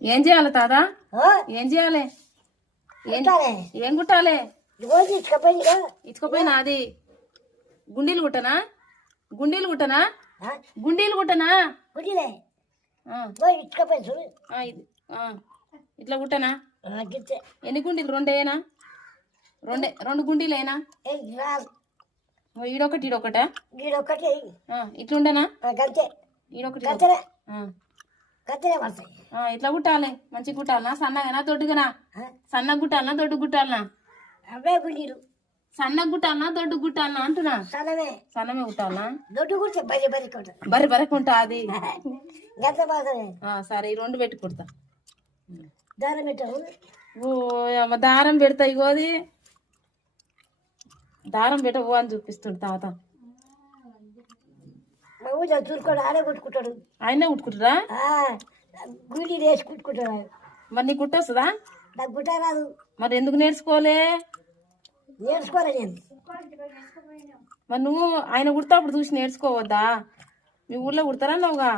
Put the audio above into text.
ఏం చేయాలి తాదా? ఏం చేయాలి? ఏం కుట్టాలే. ఇచ్చుకోపోయినా అది? గుండీలు కుట్టనా? గుండీలు కుట్టనా? గుండీలు కుట్టనా? ఇది ఇట్లా కుట్టనా? ఎన్ని గుండీలు? రెండేనా రెండే రెండు గుండీలేనా రాదు ఓ, ఈడొకటి ఈడొకటా? ఆ, ఇట్లుండనా? ఈడొకటి పడతాయి. ఇట్లా కుట్టాలి? మంచిగా కుట్టాలనా? సన్నగానా? దొడ్డుగానా ఆ? సన్నగా కుట్టాలనా? దొడ్డు అవే గుండీలు సన్నగా కుట్టాలనా? దొడ్డు కుట్టాలనా? అంటున్నా. సన్నమే. సన్నమే కుట్టాలనా? దొడ్డు కుడితే బరి బరి కొట్ట బరి పడతాయి సరే ఈ రెండు పెట్టి కుడతా. దారం పెట్టావు? ఓ అమ్మ దారం పెడతా ఇగో అది దారం పెట్టవు అని చూపిస్తుండు తాత. ఊళ్ళో చూరుకోడు ఆడే కొట్టుకుంటాడు. ఆయనే కుట్టుకుంటురా ఆ, గుండీలు వేసి కుట్టుకుంటాడు. మరి నీకు కుట్టొస్తుందా నాకు గుట్ట రాదు. మరి ఎందుకు నేర్చుకోలే నేర్చుకోలే నేను. మరి నువ్వు ఆయన కుడతా అప్పుడు చూసి నేర్చుకోవద్దా? మీ ఊర్లో కుడతారా నువ్వుగా?